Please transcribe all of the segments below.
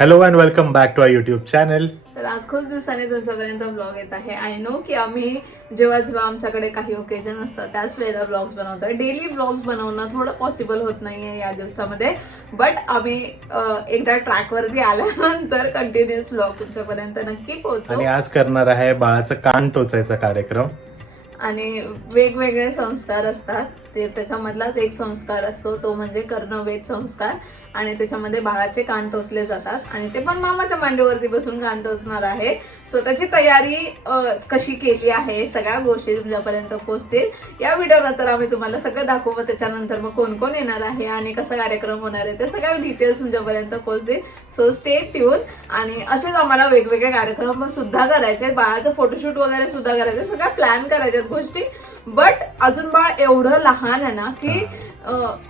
Hello and welcome back to our YouTube channel. तर आज खूप दिवसांनी तुमच्यापर्यंत ब्लॉग येत आहे. आय नो की आम्ही जेव्हा आमच्याकडे काही ओकेजन असतं त्याच वेळेला ब्लॉग्स बनवतो. डेली ब्लॉग्स बनवणं थोडं पॉसिबल होत नाहीये या दिवसामध्ये, बट आम्ही एकदा ट्रॅकवरती आल्यानंतर कंटिन्युअस ब्लॉग तुमच्यापर्यंत नक्की पोहोचू. आणि आज करणार आहे बाळाचं कान टोचायचा कार्यक्रम. आणि वेगवेगळे संस्कार असतात, ते त्याच्यामधलाच एक संस्कार असतो तो म्हणजे कर्णवेध संस्कार. आणि त्याच्यामध्ये बाळाचे कान टोचले जातात आणि ते पण मामाच्या मांडीवरती बसून कान टोचणार आहे. सो त्याची तयारी कशी केली आहे सगळ्या गोष्टी तुमच्यापर्यंत पोहोचतील या व्हिडिओनंतर. आम्ही तुम्हाला सगळं दाखवू, त्याच्यानंतर मग कोण कोण येणार आहे आणि कसा कार्यक्रम होणार आहे ते सगळ्या डिटेल्स तुमच्यापर्यंत पोहोचतील. So stay tune. आणि असेच आम्हाला वेगवेगळे कार्यक्रम सुद्धा करायचे, बाळाचं फोटोशूट वगैरे सुद्धा करायचे, सगळ्या प्लॅन करायच्यात गोष्टी. बट अजून बाळ एवढं लहान आहे ना की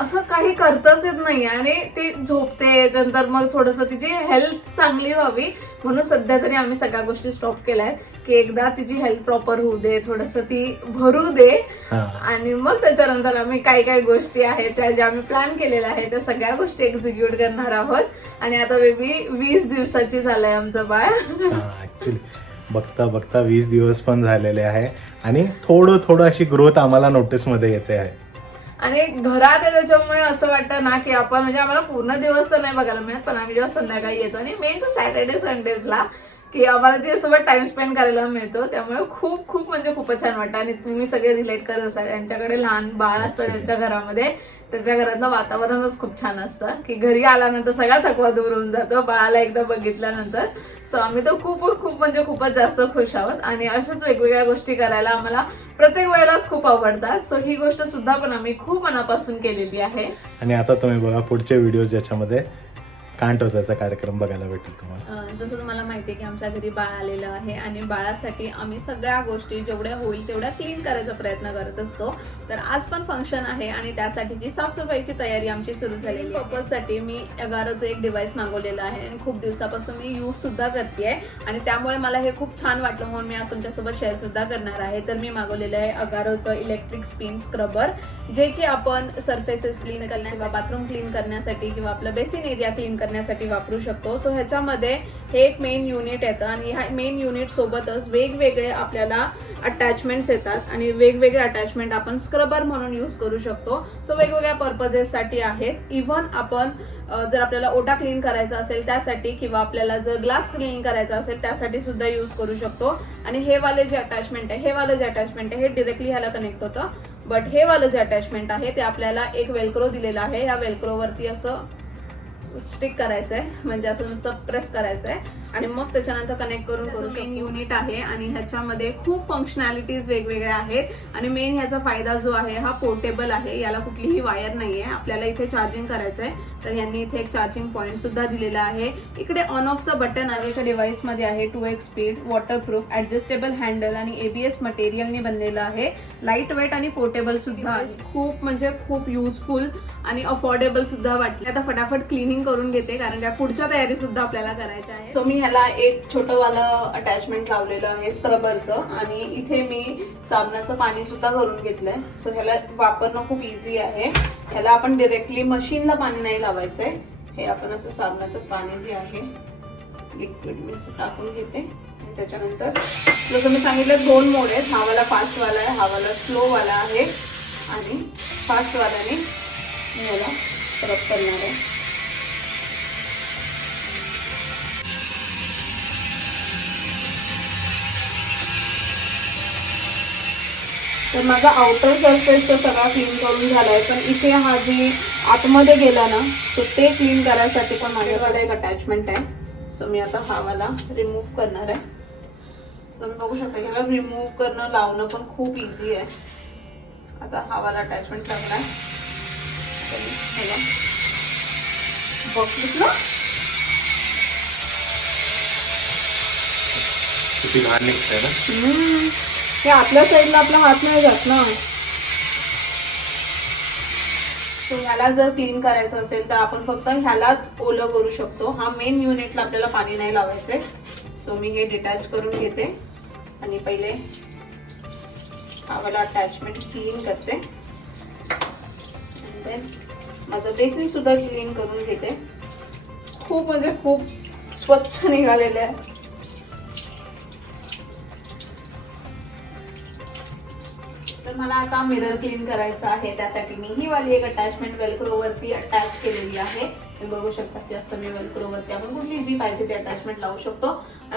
असं काही करताच येत नाही आणि ती झोपते. नंतर मग थोडंसं तिची हेल्थ चांगली व्हावी म्हणून सध्या तरी आम्ही सगळ्या गोष्टी स्टॉप केल्या आहेत की एकदा तिची हेल्थ प्रॉपर होऊ दे, थोडंसं ती भरू दे आणि मग त्याच्यानंतर आम्ही काही काही गोष्टी आहेत त्या ज्या आम्ही प्लॅन केलेल्या आहे त्या सगळ्या गोष्टी एक्झिक्यूट करणार आहोत. आणि आता बेबी 20 दिवसाची झालंय आमचं बाळ. ऍक्च्युली बघता बघता 20 दिवस पण झालेले आहे आणि थोडं अशी ग्रोथ आम्हाला नोटीसमध्ये येते आहे. आणि घरात आहे त्याच्यामुळे असं वाटतं ना की आपण म्हणजे आम्हाला पूर्ण दिवस तर नाही बघायला मिळत, पण आम्ही जेव्हा संध्याकाळी येतो आणि मेन तर सॅटर्डे संडेजला की आम्हाला तिच्यासोबत टाइम स्पेंड करायला मिळतो, त्यामुळे खूप खूप म्हणजे खूपच छान वाटतं. आणि तुम्ही सगळे रिलेट करत असाल, यांच्याकडे लहान बाळ असतं त्यांच्या घरामध्ये, त्यांच्या घरातलं वातावरणच खूप छान असतं की घरी आल्यानंतर सगळा थकवा दूर होऊन जातो बाळाला एकदा बघितल्यानंतर. सो आम्ही तर खूप म्हणजे खूपच जास्त खुश आहोत आणि अशाच वेगवेगळ्या गोष्टी करायला आम्हाला प्रत्येक वेळेलाच खूप आवडतात. सो ही गोष्ट सुद्धा पण आम्ही खूप मनापासून केलेली आहे. आणि आता तुम्ही बघा पुढचे व्हिडिओ ज्याच्यामध्ये कान टोचायचा कार्यक्रम बघायला भेटेल तुम्हाला. जसं तुम्हाला माहिती आहे की आमच्या घरी बाळ आलेलं आहे आणि बाळासाठी आम्ही सगळ्या गोष्टी जेवढ्या होईल तेवढ्या क्लीन करायचा प्रयत्न करत असतो. तर आज पण फंक्शन आहे आणि त्यासाठीची साफसफाईची तयारी आमची सुरू झालेली आहे. पर्पजसाठी मी अगारोचं एक डिव्हाइस मागवलेलं आहे आणि खूप दिवसापासून मी यूज सुद्धा करते आणि त्यामुळे मला हे खूप छान वाटलं म्हणून मी आज तुमच्यासोबत शेअर सुद्धा करणार आहे. तर मी मागवलेलं आहे अगारोचं इलेक्ट्रिक स्पिन स्क्रबर, जे की आपण सरफेसेस क्लीन करण्या किंवा बाथरूम क्लीन करण्यासाठी किंवा आपलं बेसिन एरिया क्लीन करण्यासाठी वापरू शकतो. सो ह्याच्यामध्ये हे एक मेन युनिट येतं आणि ह्या मेन युनिट सोबतच वेगवेगळे आपल्याला अटॅचमेंट्स येतात आणि वेगवेगळे अटॅचमेंट आपण स्क्रबर म्हणून यूज करू शकतो. सो वेगवेगळ्या पर्पजेससाठी आहेत. इव्हन आपण जर आपल्याला ओटा क्लीन करायचा असेल त्यासाठी किंवा आपल्याला जर ग्लास क्लीन करायचा असेल त्यासाठी सुद्धा यूज करू शकतो. आणि हे वाले जे अटॅचमेंट आहे हे डायरेक्टली ह्याला कनेक्ट होतं. बट हे वालं जे अटॅचमेंट आहे ते आपल्याला एक वेल्क्रो दिलेलं आहे. या वेल्क्रोवरती असं स्टिक करायचंय, म्हणजे असं नुसतं प्रेस करायचंय आणि मग त्याच्यानंतर कनेक्ट करू शकतो. युनिट आहे आणि ह्याच्यामध्ये खूप फंक्शनॅलिटीज वेगवेगळ्या आहेत आणि मेन ह्याचा फायदा जो आहे हा पोर्टेबल आहे. याला कुठलीही वायर नाहीये. आपल्याला इथे चार्जिंग करायचंय तर यांनी इथे एक चार्जिंग पॉइंट सुद्धा दिलेला आहे. इकडे ऑन ऑफचं बटन आहे. डिव्हाइस मध्ये आहे 2x speed, waterproof, adjustable handle आणि ABS मटेरियलने बनलेलं आहे. लाईट वेट आणि पोर्टेबल सुद्धा. खूप म्हणजे खूप युजफुल आणि अफोर्डेबल सुद्धा वाटले. आता फटाफट क्लिनिंग करून घेते कारण त्या पुढच्या तयारी सुद्धा आपल्याला करायच्या आहे. सो मी ह्याला एक छोटंवालं अटॅचमेंट लावलेलं आहे स्क्रबरचं आणि इथे मी साबणाचं पाणी सुद्धा करून घेतलंय. सो ह्याला वापरणं खूप इझी आहे. ह्याला आपण डायरेक्टली मशीनला पाणी नाही लावायचंय. हे आपण असं साबणाचं पाणी जे आहे लिक्विड मी टाकून घेते आणि त्याच्यानंतर जसं मी सांगितलं 2 मोड आहेत. हा वाला फास्टवाला आहे, हा वाला स्लोवाला आहे आणि फास्टवाल्याने मी याला स्क्रब करणार आहे. तर माझा आउटर सरफेस तर सगळा क्लीन करून झालाय, पण इथे हा जी आतमध्ये गेला ना तो ते क्लीन करायसाठी पण माझ्याकडे एक अटॅचमेंट आहे. सो मी आता हा वाला रिमूव्ह करणार आहे. सो मी बघू शकता ह्याला रिमूव्ह करणं लावणं पण खूप इझी आहे. आता हा वाला अटॅचमेंट लागलाय. बघितलं किती घाण निघतंय ना. हे आपल्या साईडला आपला हात नाही जात ना. सो ह्याला जर क्लीन करायचं असेल तर आपण फक्त ह्यालाच ओलं करू शकतो. हा मेन युनिटला आपल्याला पाणी नाही लावायचंय. सो मी हे डिटॅच करून घेते आणि पहिले हा वाला अटॅचमेंट क्लीन करते. देन माझं बेसिन सुद्धा क्लीन करून घेते. खूप म्हणजे खूप स्वच्छ निघालेले आहे. तर मला आता मिरर क्लीन करायचं आहे. त्यासाठी मी ही वाली एक अटॅचमेंट वेलक्रो वरती अटॅच केलेली आहे. तुम्ही बघू शकता की असं मी वेलक्रो वरती आपण कुठली जी पाहिजे ती अटॅचमेंट लावू शकतो.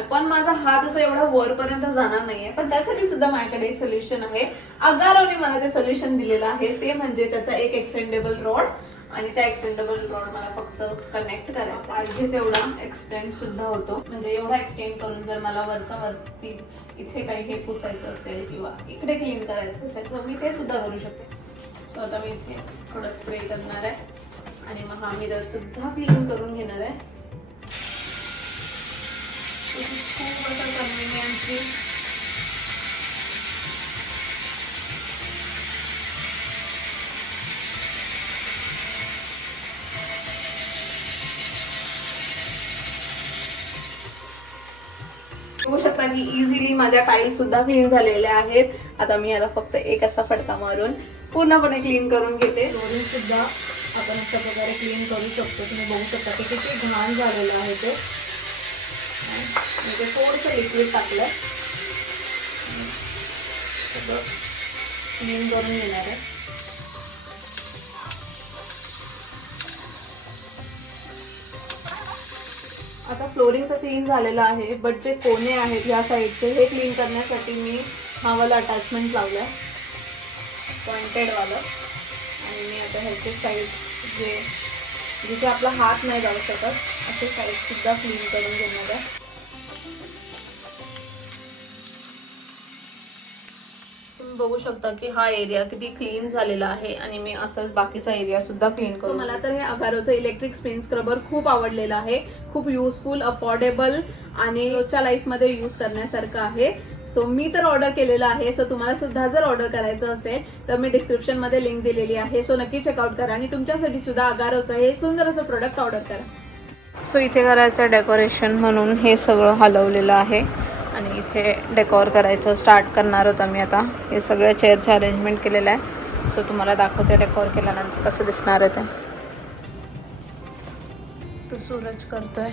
पण माझा हात असं एवढा वरपर्यंत जाणार नाहीये, पण त्यासाठी सुद्धा माझ्याकडे एक सोल्युशन आहे. अगारोने मला ते सोल्युशन दिलेलं आहे, ते म्हणजे त्याचा एक एक्सटेंडेबल रॉड. आणि त्या एक्सटेंडेबल रॉड मला फक्त कनेक्ट करायचा पाहिजे तेवढा एक्सटेंड सुद्धा होतो. म्हणजे एवढा एक्सटेंड करून जर मला वरती इथे काही हे पुसायचं असेल किंवा इकडे क्लीन करायचं असेल तर मी ते सुद्धा करू शकते. सो आता मी इथे थोडं स्प्रे करणार आहे आणि मग हा मिरर सुद्धा क्लीन करून घेणार आहे. खूप असं कन्व्हिनियंटली बघू शकता की इझिली माझ्या टाईल्स सुद्धा क्लीन झालेल्या आहेत. आता मी याला फक्त एक असा फटका मारून पूर्णपणे क्लीन करून घेते. फ्लोरिंग सुद्धा आपण अशा प्रकारे क्लीन करू शकतो. तुम्ही बघू शकता की किती घाण झालेलं आहे ते. म्हणजे थोडंसं लिक्विड टाकलंय, सगळं क्लीन करून घेणार आहे. आता फ्लोरिंग तर क्लीन झालेलं आहे, बट जे कोने आहेत या साईडचे हे क्लीन करण्यासाठी मी हा वाला अटॅचमेंट लावलाय, पॉइंटेड वाला. आणि मी आता ह्याचे साईड जे जिथे आपला हात नाही जाऊ शकत असे साईड सुद्धा क्लीन करून घेणार आहे. तुम्ही बघू शकता की हा एरिया किती क्लीन झालेला आहे आणि मी असंच बाकीचा एरिया सुद्धा क्लीन करू. मला तर हे अगारोचं इलेक्ट्रिक स्पिन स्क्रबर खूप आवडलेलं आहे. खूप युजफुल, अफोर्डेबल आणि रोजच्या लाईफमध्ये यूज करण्यासारखं आहे. सो मी तर ऑर्डर केलेलं आहे. सो तुम्हाला सुद्धा जर ऑर्डर करायचं असेल तर मी डिस्क्रिप्शन मध्ये लिंक दिलेली आहे. सो नक्की चेकआउट करा आणि तुमच्यासाठी सुद्धा अगारोचं हे सुंदर असं प्रोडक्ट ऑर्डर करा. सो इथे करायचं डेकोरेशन म्हणून हे सगळं हलवलेलं आहे आणि इथे डेकोर करायचं स्टार्ट करणार होतं मी. आता हे सगळ्या चेअरचं अरेंजमेंट केलेलं आहे. सो तुम्हाला दाखवते डेकोर केल्यानंतर कसं दिसणार आहे ते. तो सूरज करतोय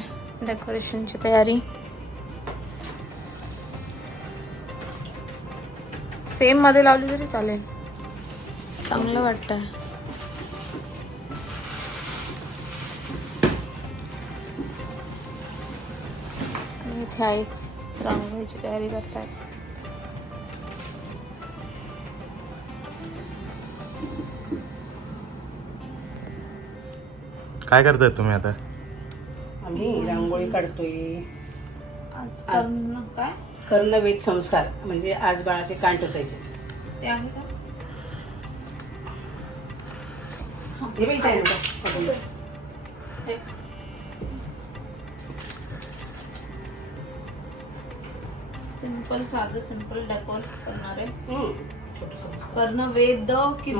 डेकोरेशनची तयारी. सेम मध्ये लावली तरी चालेल, चांगलं वाटतंय. इथे आई रांगोळीची तयारी करतायत. काय करताय तुम्ही आता? आम्ही रांगोळी काढतोय. आज काय कर्णवेद संस्कार म्हणजे आज बाळाचे कान टोचायचे. ते आहे का? हे बघ इथे आहे ना. सिंपल, साधं सिंपल डेकोर करणार आहे. छोटंसं कर्णवेद की ध?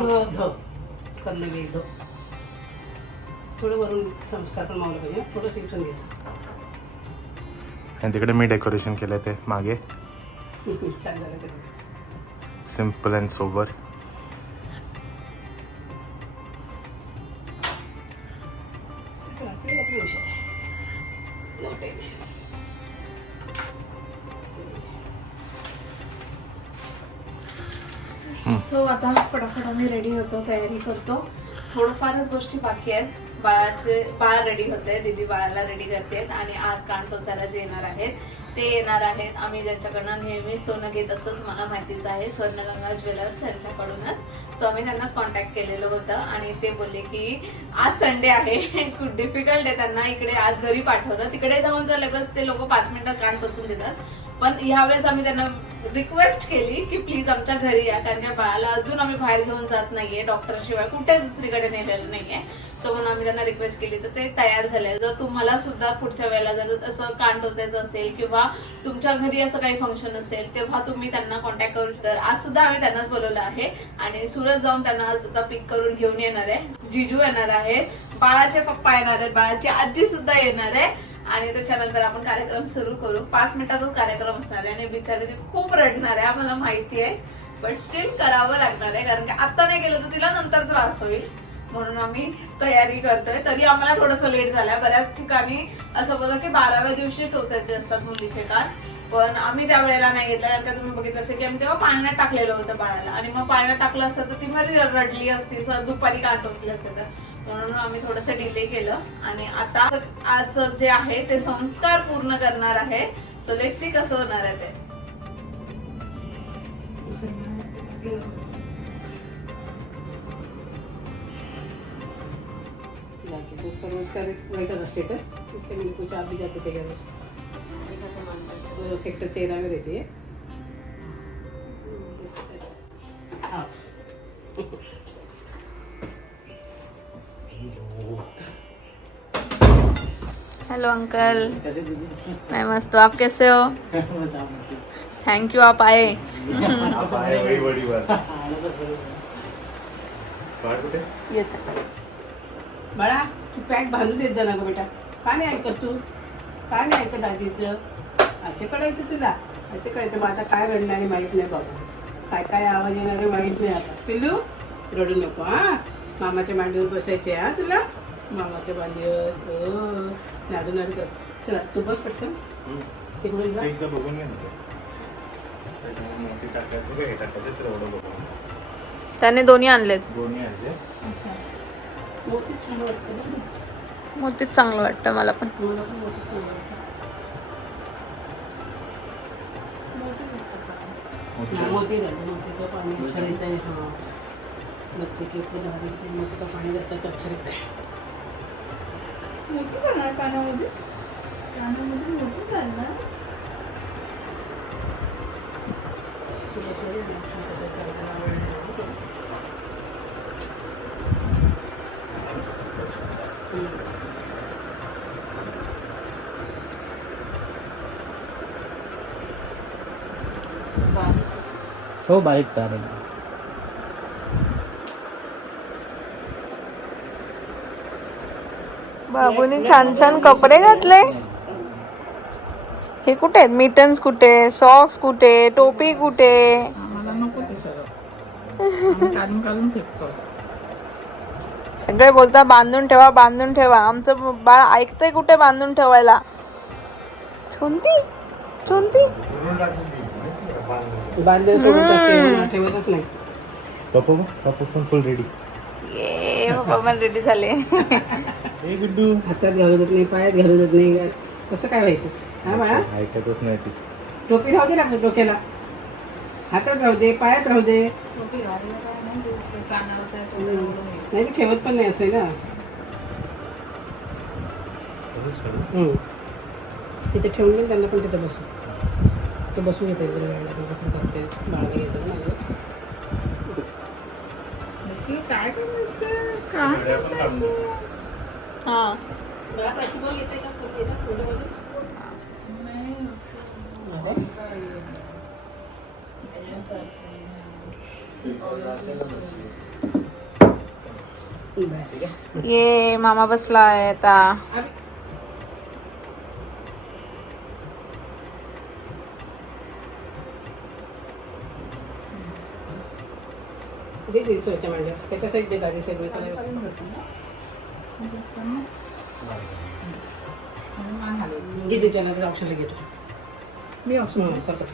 कर्णवेद. थोडं वरून संस्कार पण मावलं पाहिजे, थोडंसं इथून घ्यायचं. आणि तिकडे मी डेकोरेशन केलंय ते मागे, छान झालं ते. Simple and sober. सो आता फटाफट आम्ही रेडी होतो, तयारी करतो. थोडंफारच गोष्टी बाकी आहेत. बाळ रेडी होते, दीदी बाळाला रेडी करते आणि आज कान टोचायला जे येणार आहेत ते येणार आहेत. आम्ही ज्यांच्याकडनं नेहमी सोनं घेत असत, मला माहितीच आहे, स्वर्णगंगा ज्वेलर्स यांच्याकडूनच. सो आम्ही त्यांनाच कॉन्टॅक्ट केलेलं होतं आणि ते बोलले की आज संडे आहे, खूप डिफिकल्ट आहे त्यांना इकडे आज घरी पाठवलं. तिकडे जाऊन तर लगेच ते लोक 5 मिनिटात कान टोचून देतात. पण यावेळेस आम्ही त्यांना रिक्वेस्ट केली की प्लीज आमच्या घरी या, कारण की बाळाला अजून आम्ही बाहेर घेऊन जात नाहीये, डॉक्टरशिवाय कुठेच दुसरीकडे नेलेलं नाहीये. सो म्हणून आम्ही त्यांना रिक्वेस्ट केली तर ते तयार झाले. जर तुम्हाला सुद्धा पुढच्या वेळेला जर असं कान टोचायचं असेल किंवा तुमच्या घरी असं काही फंक्शन असेल तेव्हा तुम्ही त्यांना कॉन्टॅक्ट करू शकता. आज सुद्धा आम्ही त्यांनाच बोलवलं आहे आणि सुरत जाऊन त्यांना आज आता पिक करून घेऊन येणार आहे. जिजू येणार आहेत, बाळाचे पप्पा येणार आहेत, बाळाची आजी सुद्धा येणार आहे आणि त्याच्यानंतर आपण कार्यक्रम सुरू करू. 5 मिनिटातच कार्यक्रम असणार आहे आणि बिचारी ती खूप रडणार आहे, आम्हाला माहिती आहे, बट स्टिल करावं लागणार आहे कारण की आता नाही केलं तर तिला नंतर त्रास होईल. म्हणून आम्ही तयारी करतोय. तरी आम्हाला थोडंसं लेट झालंय. बऱ्याच ठिकाणी असं बघा की 12व्या दिवशी टोचायचे असतात मुलीचे कान, पण आम्ही त्या वेळेला नाही घेतलं. कारण का तुम्ही बघितलं असेल की आम्ही तेव्हा पाण्यात टाकलेलं होतं बाळाला, आणि मग पाण्यात टाकलं असतं तर ती मध्ये रडली असती, दुपारी कान टोचले असते तर. म्हणून आम्ही थोडंसं डिले केलं. आणि आता आज जे आहे ते संस्कार पूर्ण करणार आहे. सो लेट्स सी कसं होणार आहे ते. उसका रोज का रहता था स्टेटस, इसलिए मैंने पूछा आप भी जाते थे क्या रोज? वो सेक्टर 13 में रहती है। हाँ। हेलो अंकल, मैं मस्त हूँ, आप कैसे हो? थैंक यू, आप आए. आप आए, वही बड़ी बात. बाळ कुठे? येत बाळा तू पॅक बांधून देत जा ना गं बेटा. का नाही ऐकत तू? का नाही ऐकत आजीचं? असे कळायचं तुला, असे कळायचं. मग आता काय घडणार आहे माहीत नाही बाबा. काय काय आवाज येणार आहे माहीत नाही. आता पिल्लू रडू नको हा. मामाच्या मांडीवर बसायचे हा तुला. मामाच्या मांडीवर हो. नाडू नाडू कर. चला तू बस पटकन. तिकडून जा. एकदा बघून घे ना. त्याच्यामुळे मोठी टाकायचं का हे टाकायचं तर एवढं बघून. त्याने दोन्ही आणलेत. दोन्ही आणले. अच्छा मोठीच छान वाटतं बघ ना. मोठीच चांगलं वाटतं मला पण. मला पण मोठीच छान वाटतं. मोती रहते, मोती का पानी अच्छा रहता है. हाँ बच्चे के ऊपर डाल के मोती का पानी रहता है तो अच्छा रहता है. मोठी जाणार कानामध्ये. कानामध्ये मोठी जाणार. तुझं सोडून दे. हो बारीक तार आहे. बाबूने छान छान कपडे घातले. हे कुठे आहेत? मिटन्स कुठे? सॉक्स कुठे? टोपी कुठे? मला नको ते सगळं आम्ही काढून काढून फेकतो. सगळे बोलता बांधून ठेवा, बांधून ठेवा. आमचं बाळ ऐकतंय कुठे बांधून ठेवायला? छोंती छोंती. बांधले सोडून टाकते, ठेवतच नाही. पप्पू पण फुल रेडी. ये पप्पा पण रेडी झाले. ए गुड्डू. हातात घालू देत नाही, पायात घालू देत नाही. कसं काय व्हायचं हा बाळा? ऐकतच नाही ती. टोपी राहू दे ना आपल्या डोक्याला. हातात राहू दे, पायात राहू दे. टोपी घालायला काय नाही, ते कानावर काय त्याचं एवढं नाही. नाही ते ठेवत पण नाही असेल ना. तिथे ठेवून घेऊन त्यांना पण तिथे बसू. ते बसून घेता येईल वेळेला. ते कसं करते बाळा घ्यायचं ना माझं. म्हणजे काय करायचं? काय करायचं? हा बाळा प्रतिभाग येत आहे का याच्यात फोटोमध्ये? ये मामा बसलाय आता. दे दिसवायच्या म्हणजे त्याच्या साईड दे गादी साईड करायला. दे त्याला औषध घेतो मी ऑप्शन पटकन.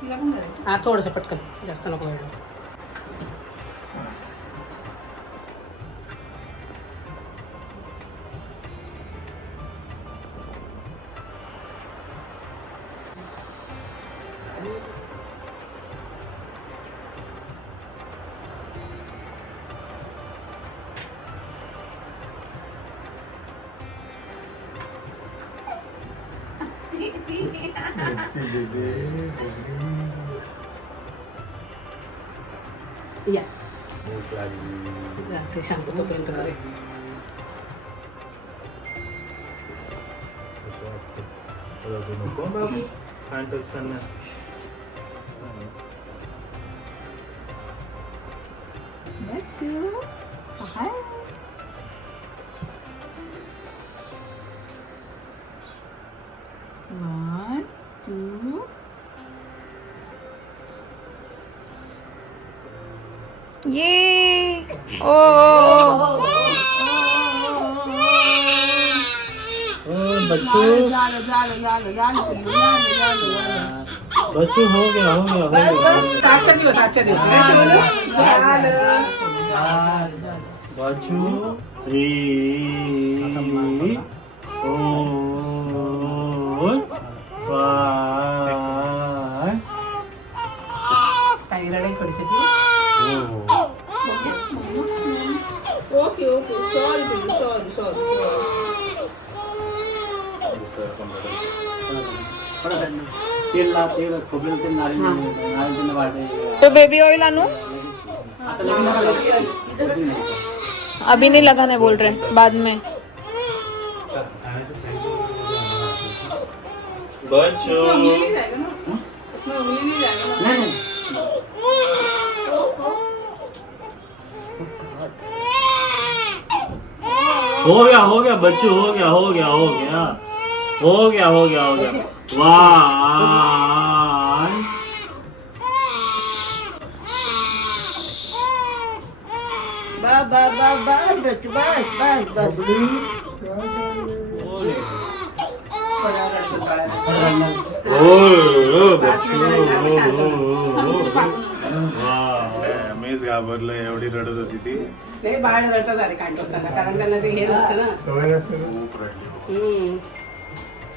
तिला पण करायचं. हा थोडंसं पटकन, जास्त नको व्हायला. या ते शांत तोपर्यंत मध्ये. नको बाबू छान टोचताना. One, two. ये ओ बच्चू झालं झालं झालं झालं पिल्लू, झालं झालं झालं. बच्चू हो गया हो गया हो बस गया बस आजच्या दिवस काय शिवलं? झालं. बच्चू 3 4 5 काही रडाई थोडीशी ती. ओके ओके सॉरी पिल्लू सॉरी सॉरी तेल ला तेल खोबरेल तेल नारळ तेल वाटे तो बेबी ऑयल आणू आता लग्न अभी नहीं लगाना बोल रहे बाद में बच्चू नहीं जाएगा ना उसमें उंगली नहीं जाएगा ना नहीं हो गया बच्चू हो गया हो गया हो गया हो गया हो गया हो गया 1 बस बस बस बस मीच घाबरलो, एवढी रडत होती ती. नाही बाळ रडतात अरे कांट असताना, कारण त्यांना ते हे नसतं ना. खूप रडली.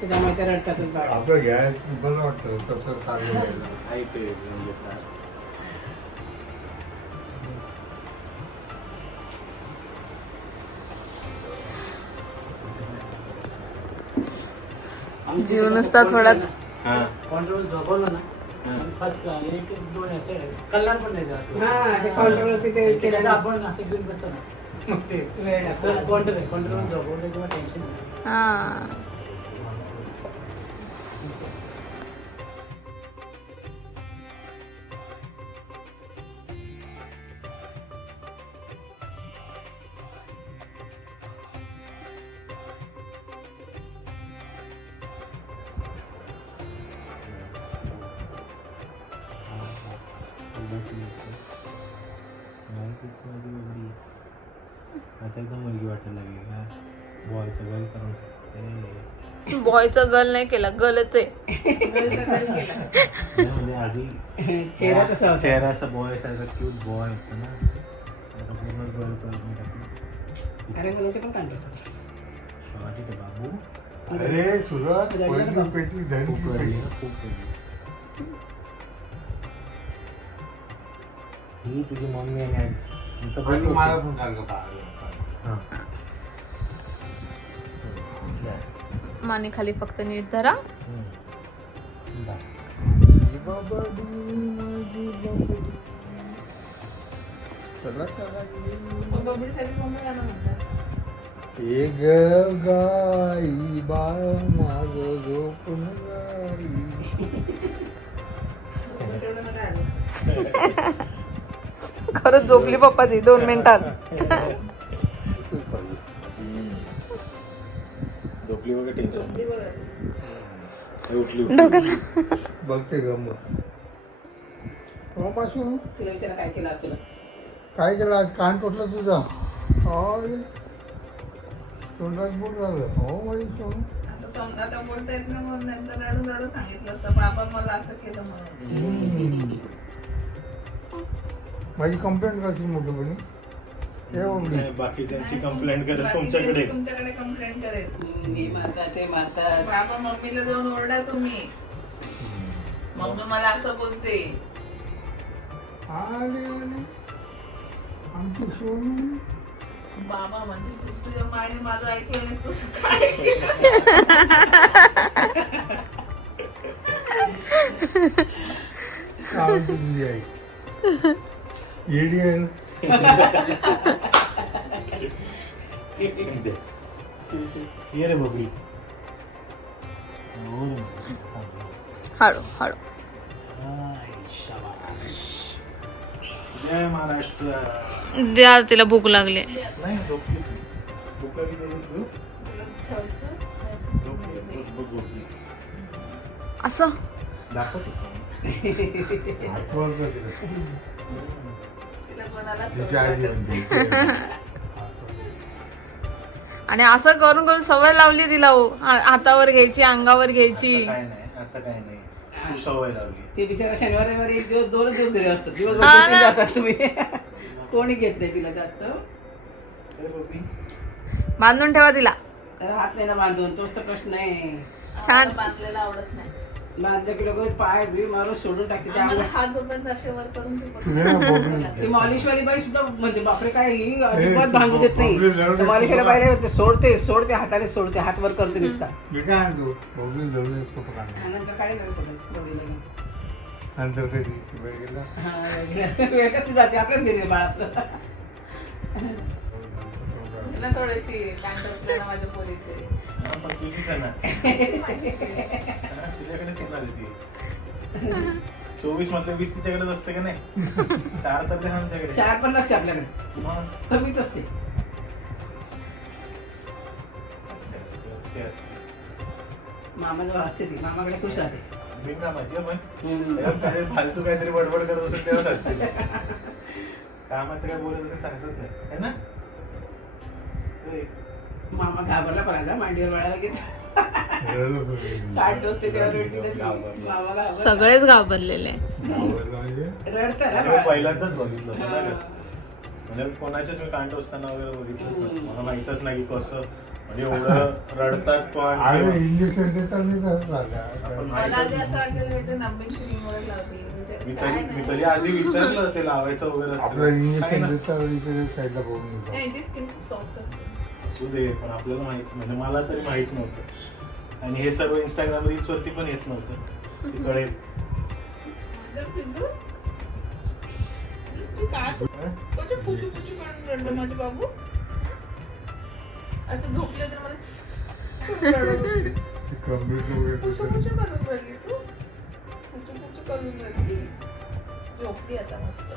त्याच्यामुळे ते रडतातच बाळ. आपलं घ्यायचं बरं वाटतं तसं चालू राहिलं. ऐकते घेतला. जीव नुसता थोडा हा कंट्रोल झोपवलं ना फर्स्ट एक दोन असे कल्याण पण नाही जात हा ते काउंटरवरती ते त्याचं केलं आपण असं घेऊन बसतो ना मग ते वेळ असं काउंटर आहे काउंटरवर झोपवलं किंवा टेन्शन नाही हा आता एकदम मुलगी वाटायला लागली का बॉयचं गर्ल करून बॉयचा गर्ल नाही केला गर्लच आहे नाही, म्हणजे आधी चेहरा कसा होता? चेहरा असा बॉय सारखा क्यूट बॉय होता ना, आता पूर्ण गर्ल करून टाकलं. अरे मुलांचे पण कांट असतात. शॉर्ट आहे बाबू. अरे सुरुवात पहिली पेटी धरली खूप रडली पहिली. ना, खूप रडली. ही तुझी मम्मी आणि आजी इथं आणि बघ मला होती. पण सांगा पाहिलं. हा. माने खाली फक्त नीट धरा. हम्म. बाय. एक गाई बाळ माझ झोपून गाई. खरंच झोपली पप्पा ती 2 मिनिटात. झोपली बघा टेन्शन उठली बघते गंमत. तेव्हापासून तुला विचारा काय केलं असतं. काय केलं आज? कान टोटलं तुझा? अरे तोंडात बोट झालं. हो माहिती सोडून. आता बोलता येत नाही म्हणून नंतर रडून रडून सांगितलं असतं बाबा मला असं केलं म्हणून. माझी कंप्लेंट करशील मोठेपणी. एवढी बाकीच्यांची कंप्लेंट करत तुमच्याकडे. तुमच्याकडे कंप्लेंट करेल हे मारतात ते मारतात. बाबा मम्मीला जाऊन ओरडा तुम्ही, मम्मी मला असं बोलते. अरे आमची सोनू बाबा म्हणजे तू तुझ्या माने माझं ऐकलं नाही तुझं काय काय तुझी आई येडी आहे ना. ये रे बबली. हळू हळू. जय महाराष्ट्र. द्या तिला भूक लागली. नाही झोपली. भूक लागली तर झोपली. झोपली. बघ झोपली. असं दाखवतो. आठवण का तिला? आपल्या कोणालाच तिची सोडू आजी वाटत म्हणते आणि असं करून करून सवय लावली तिला हो. हातावर घ्यायची, अंगावर घ्यायची. असं काय नाही, असं काय नाही. तू सवय लावली. ते बिचारा शनिवार रविवारी एक दिवस 2 दिवस घरी असतात. हा दिवसभर ना. झोपून जातात तुम्ही. कोणी घेत नाही तिला जास्त. बांधून ठेवा तिला. तर हात नाही ना बांधून, तोच तर प्रश्न आहे. छान. आम्हाला बांधलेलं आवडत नाही. बांधलं की लोक पाय बी मारून सोडून टाकते त्या आम्हाला अंगात. हात जोपर्यंत असे वर करून झोपत तुझे ना बबली ती मॉलिशवाली बाई सुद्धा म्हणते बापरे काय ही अजिबात ए, भांगू देत नाही. बबली जळू दे. मॉलिशवाली बाईला म्हणते, सोडते हाताने सोडते, हात वर करते नुसता. मी काय आणतो बबली जळू एक कप आणतो नंतर काय नंतर कधी वेळ गेला वेळ कसली जाते आपल्याच घरी बाळाचं. तिला थोडीशी गांठ असल्या ना माझ्या पोरीचे. हा, पण तुझीच आहे ना. तुझ्याकडेच येणार आहे ती. 24 मधले 20 तिच्याकडेच असते का नाही? 4 तर ते आमच्याकडे. 4 पण नसते आपल्याकडे, मग कमीच असते. असते, असते, असते. मामाजवळ असते ती, मामाकडे खुश राहते. बिनकामाची आहे पण. हम्म. तेव्हा काय फालतू काहीतरी बडबड करत असेल तेव्हाच असते. कामाचं काय बोलत असेल तर हसत नाही, है ना? होय. मामा घाबरला पडायचा, मांडीवर वाढायला घेत रडत होते. काढ असते तेव्हा रडती नाही. घाबरला. मामा घाबरला. सगळेच घाबरलेले. गावाला म्हणजे रडतं ना आणि बाळ. मी पहिल्यांदाच बघितलं होतं ना हा. ग. म्हणजे कोणाच्याच मी कांट असताना वगैरे बघितलंच नाही. मला माहितच नाही की कसं म्हणजे एवढं रडतात पण. अरे इंजेक्शन देतात मी तसंच आपण राहिला मला आधी माहितच असं नाही. वाटलं की ते नंबीन क्रीम वगैरे लावते. म्हणजे मी काय तरी नाही. आधी विचारलं ते लावायचं वगैरे आपलं असतं. इंजेक्शन काही नसतं. देतात इकडे साईडला बघून देतात. नाही, याची स्किन खूप सॉफ्ट असते. असू दे पण आपल्याला माहित म्हणजे मला तरी माहित नव्हतं. आणि हे सर्व इंस्टाग्राम रील्स वरती पण येत नव्हतं. ते कळेल. जर सिद्धू, नुसती काय तू? कशी पुचू पुचू करून रडलं माझे बाबू. असं झोपले तर मला रडत होती. ते कम्प्युटर वगैरे पुचू तसं. पुचू करून रडली तू. पुचू पुचू करून रडली. झोपली आता मस्त.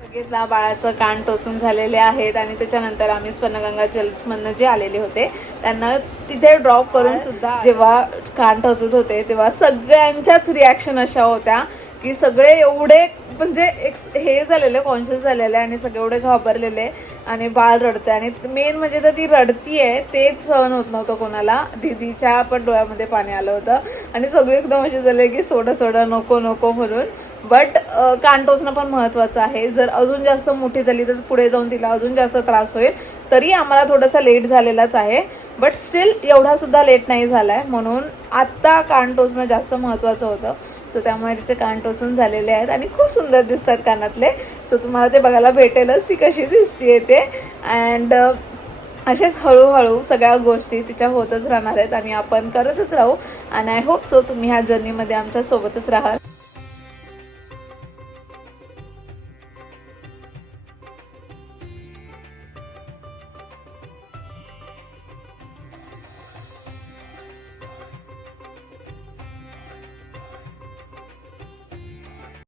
बघितला बाळाचं कान टोचून झालेले आहेत आणि त्याच्यानंतर आम्ही स्वर्णगंगा ज्वेल्समधनं जे आलेले होते त्यांना तिथे ड्रॉप करून सुद्धा जेव्हा कान टोचत होते तेव्हा सगळ्यांच्याच रिॲक्शन अशा होत्या की सगळे एवढे म्हणजे हे झालेले कॉन्शियस झालेले आणि सगळे एवढे घाबरलेले आणि बाळ रडते आणि मेन म्हणजे तर ती रडतीये तेच सहन होत नव्हतं कोणाला. दीदीच्या पण डोळ्यामध्ये पाणी आलं होतं आणि सगळे एकदम असे झाले की सोडा नको नको म्हणून. बट कान टोचणं पण महत्त्वाचं आहे. जर अजून जास्त मोठी झाली तर पुढे जाऊन तिला अजून जास्त त्रास होईल. तरी आम्हाला थोडासा लेट झालेलाच आहे बट स्टील एवढा सुद्धा लेट नाही झालाय म्हणून आत्ता कान टोचणं जास्त महत्त्वाचं होतं. सो त्यामुळे तिचे कान टोचून झालेले आहेत आणि खूप सुंदर दिसतात कानातले. सो तुम्हाला ते बघायला भेटेलच ती कशी दिसतीये ते. अँड असेच हळूहळू सगळ्या गोष्टी तिच्या होतच राहणार आहेत आणि आपण करतच राहू. आणि आय होप सो तुम्ही ह्या जर्नीमध्ये आमच्या सोबतच राहाल.